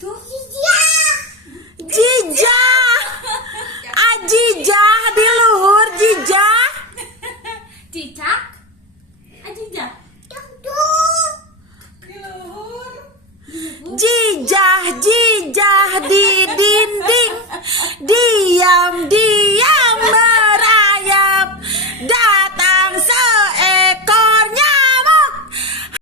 Jijah. Jijah. Ajijah di luhur jijah. Cicak. Ajijah. Di luhur. Jijah, jijah di dinding. Diam di